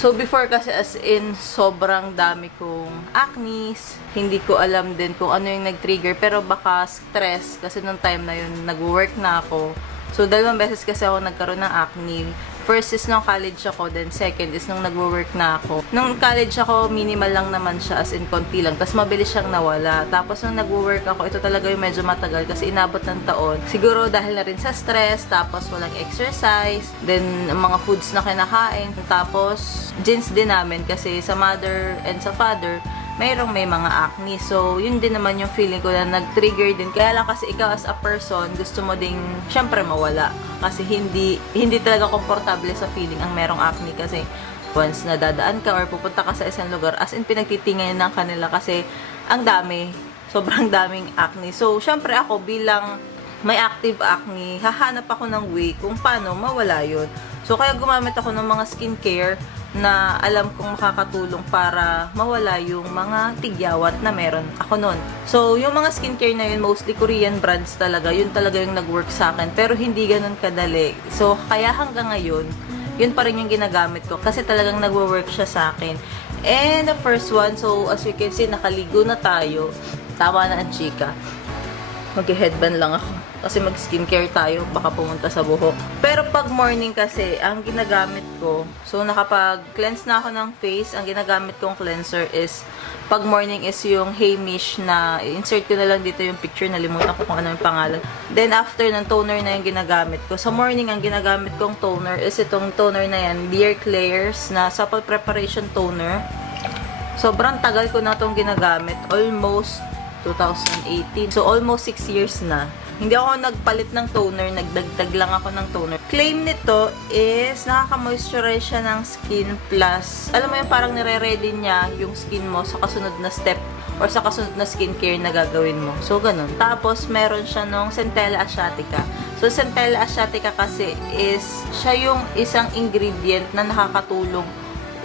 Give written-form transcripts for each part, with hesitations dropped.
So before kasi as in, sobrang dami kong acnes. Hindi ko alam din kung ano yung nag-trigger. Pero baka stress kasi nung time na yun, nag-work na ako. So 2 beses kasi ako nagkaroon ng acne. First is nung college ako, then second is nung nag-work na ako. Nung college ako, minimal lang naman siya, as in konti lang. Tapos mabilis siyang nawala. Tapos nung nag-work ako, ito talaga yung medyo matagal kasi inabot ng taon. Siguro dahil na rin sa stress, tapos walang exercise, then mga foods na kinakain. Tapos genes din namin kasi sa mother and sa father, may mga acne. So, yun din naman yung feeling ko na nag-trigger din. Kaya lang kasi ikaw as a person, gusto mo ding, syempre, mawala. Kasi hindi talaga komportable sa feeling ang merong acne kasi once na dadaan ka or pupunta ka sa isang lugar, as in pinagtitingin ng kanila kasi ang dami. Sobrang daming acne. So, syempre ako bilang may active acne, hahanap ako ng way kung paano mawala yun. So, kaya gumamit ako ng mga skincare na alam kong makakatulong para mawala yung mga tigyawat na meron ako nun. So, yung mga skincare na yun, mostly Korean brands talaga. Yun talaga yung nag-work sa akin. Pero hindi ganun kadali. So, kaya hanggang ngayon, yun pa rin yung ginagamit ko. Kasi talagang nagwo-work siya sa akin. And the first one, so as you can see, nakaligo na tayo. Tama na ang chika. Mag-headband lang ako. Kasi mag-skincare tayo, baka pumunta sa buhok. Pero pag morning kasi, ang ginagamit ko, so nakapag-cleanse na ako ng face, ang ginagamit kong cleanser is, pag morning is yung Heimish na, insert ko na lang dito yung picture, nalimutan ko kung ano yung pangalan. Then after ng toner na yung ginagamit ko. Sa morning, ang ginagamit kong toner is itong toner na yan, Dear Klairs na Supple Preparation Toner. Sobrang tagal ko na itong ginagamit, almost 2018. So, almost 6 years na. Hindi ako nagpalit ng toner, nagdagdag lang ako ng toner. Claim nito is nakaka-moisturize siya ng skin plus, alam mo yung parang nire-ready niya yung skin mo sa kasunod na step or sa kasunod na skincare na gagawin mo. So, ganun. Tapos, meron siya nung Centella Asiatica. So, Centella Asiatica kasi is, siya yung isang ingredient na nakakatulong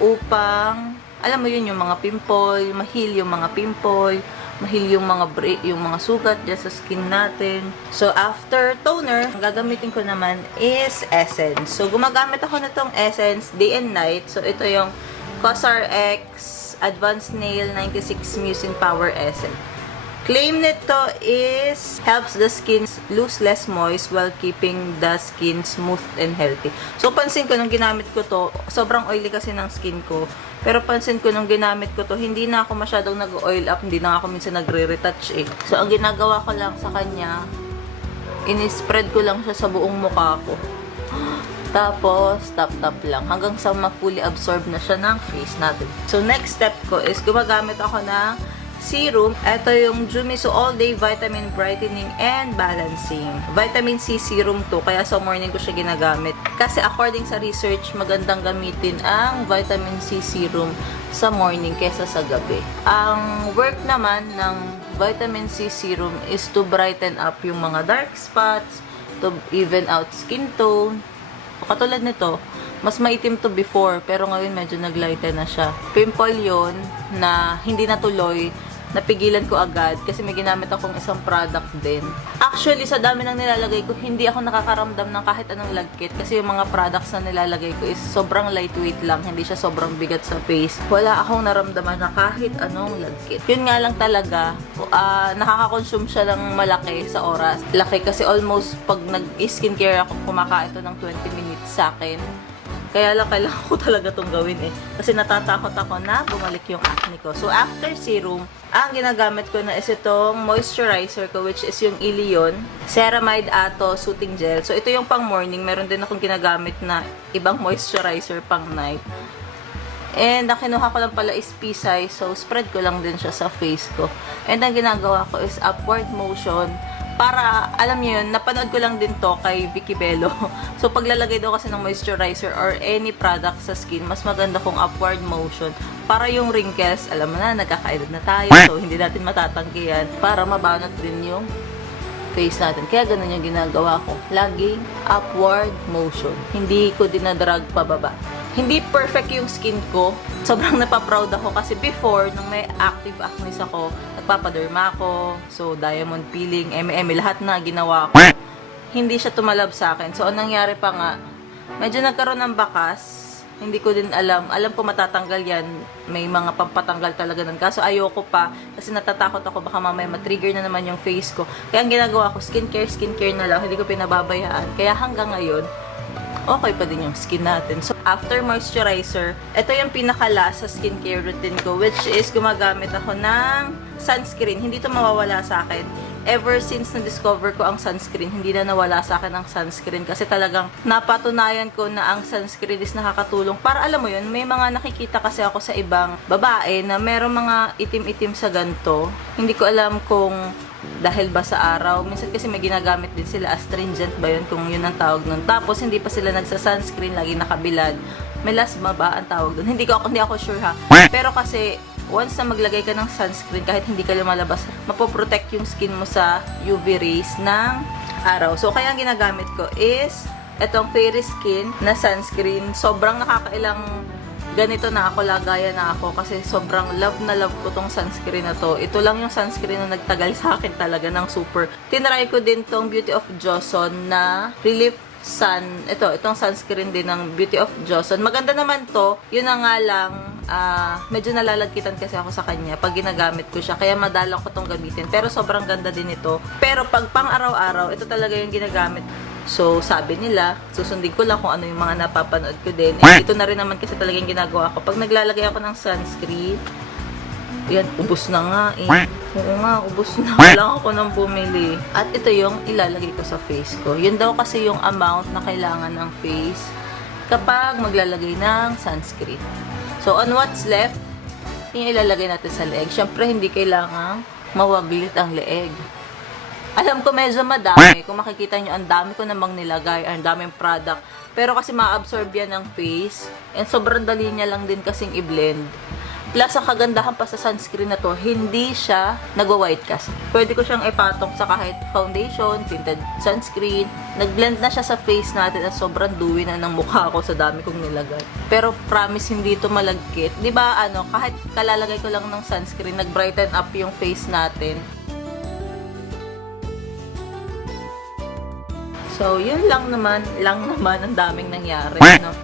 upang, alam mo yun, yung mga pimple, ma-heal yung mga pimple, mahil yung mga sugat dyan sa skin natin. So, after toner, ang gagamitin ko naman is essence. So, gumagamit ako nitong essence day and night. So, ito yung COSRX Advanced Nail 96 Musing Power Essence. Claim nito is helps the skin lose less moist while keeping the skin smooth and healthy. So, pansin ko nung ginamit ko to, sobrang oily kasi ng skin ko. Pero pansin ko nung ginamit ko to, hindi na ako masyadong nag-oil up, hindi na ako minsan nagre-retouch eh. So, ang ginagawa ko lang sa kanya, in-spread ko lang siya sa buong mukha ko. Tapos, tap-tap lang. Hanggang sa ma-fully absorb na siya ng face natin. So, next step ko is gumagamit ako ng serum. Ito yung Jumisu All Day Vitamin Brightening and Balancing. Vitamin C serum to, kaya sa morning ko siya ginagamit. Kasi according sa research, magandang gamitin ang Vitamin C serum sa morning kesa sa gabi. Ang work naman ng Vitamin C serum is to brighten up yung mga dark spots, to even out skin tone. Katulad nito, mas maitim to before, pero ngayon medyo naglighten na siya. Pimple yon na hindi natuloy, napigilan ko agad kasi may ginamit akong isang product din. Actually, sa dami ng nilalagay ko, hindi ako nakakaramdam ng kahit anong lagkit kasi yung mga products na nilalagay ko is sobrang lightweight lang, hindi siya sobrang bigat sa face. Wala akong naramdaman na kahit anong lagkit. Yun nga lang talaga, nakaka-consume siya ng malaki sa oras. Laki kasi almost pag nag-skincare ako, kumakain ito ng 20 minutes sa akin. Kaya lang, kailangan ko talaga itong gawin eh. Kasi natatakot ako na bumalik yung acne ko. So, after serum, ang ginagamit ko na is itong moisturizer ko, which is yung Ilion Ceramide Ato Soothing Gel. So, ito yung pang morning. Meron din akong ginagamit na ibang moisturizer pang night. And, ang kinuha ko lang pala is pea-size. So, spread ko lang din siya sa face ko. And, ang ginagawa ko is upward motion. Para, alam niyo yun, napanood ko lang din to kay Vicky Bello. So, paglalagay daw kasi ng moisturizer or any product sa skin, mas maganda kung upward motion. Para yung wrinkles, alam mo na, nagkakaedad na tayo. So, hindi natin matatanggihan. Para mabanat din yung face natin. Kaya ganun yung ginagawa ko. Laging upward motion. Hindi ko dinadrag pababa. Hindi perfect yung skin ko. Sobrang napaproud ako kasi before, nung may active acne ako, nagpapaderma ako. So, diamond peeling, eme-eme, lahat na ginawa ko. hindi siya tumalab sa akin. So, ang nangyari pa nga, medyo nagkaroon ng bakas. Hindi ko din alam. Alam ko matatanggal yan. May mga pampatanggal talaga nun. Kaso ayoko pa. Kasi natatakot ako baka mamaya matrigger na naman yung face ko. Kaya ang ginagawa ko, skincare na lang. Hindi ko pinababayaan. Kaya hanggang ngayon, okay pa din yung skin natin. So, after moisturizer, ito yung pinaka-last sa skincare routine ko, which is gumagamit ako ng sunscreen. Hindi to mawawala sa akin. Ever since na-discover ko ang sunscreen, hindi na nawala sa akin ang sunscreen kasi talagang napatunayan ko na ang sunscreen is nakakatulong. Para alam mo yun, may mga nakikita kasi ako sa ibang babae na merong mga itim-itim sa ganto. Hindi ko alam kung dahil ba sa araw. Minsan kasi may ginagamit din sila, astringent ba yun, kung yun ang tawag nun. Tapos hindi pa sila nagsa-sunscreen, lagi nakabilad. Melasma ba ang tawag dun? Hindi ako sure ha. Pero kasi once na maglagay ka ng sunscreen, kahit hindi ka lumalabas, mapoprotect yung skin mo sa UV rays ng araw. So, kaya ang ginagamit ko is itong Fairy Skin na sunscreen. Sobrang nakakailang ganito na ako, lagaya na ako kasi sobrang love na love ko tong sunscreen na to. Ito lang yung sunscreen na nagtagal sa akin talaga ng super. Tinry ko din tong Beauty of Joseon na Relief Sun. Itong sunscreen din ng Beauty of Joseon. Maganda naman to. Yun na nga lang, medyo nalalagkitan kasi ako sa kanya pag ginagamit ko siya. Kaya madalang ko tong gamitin. Pero sobrang ganda din ito. Pero pag pang araw-araw, ito talaga yung ginagamit. So, sabi nila, susundin ko lang kung ano yung mga napapanood ko din. Ito na rin naman kasi talagang ginagawa ko. Pag naglalagay ako ng sunscreen, yan, ubos na nga eh. Oo nga, ubos na. Wala ako nang bumili. At ito yung ilalagay ko sa face ko. Yun daw kasi yung amount na kailangan ng face kapag maglalagay ng sunscreen. So, on what's left, yung ilalagay natin sa leeg. Siyempre, hindi kailangang mawaglit ang leeg. Alam ko medyo madami. Kung makikita nyo, ang dami ko namang nilagay. Ang daming product. Pero kasi ma-absorb yan ng face. And sobrang dali niya lang din kasing i-blend. Plus, ang kagandahan pa sa sunscreen na to, hindi siya nagwa-white cast. Pwede ko siyang ipatong sa kahit foundation, tinted sunscreen. Nag-blend na siya sa face natin at sobrang dewy na ng mukha ko sa dami kong nilagay. Pero promise, hindi ito malagkit. Di ba, kahit kalalagay ko lang ng sunscreen, nag-brighten up yung face natin. So, yun lang naman ang daming nangyari, no?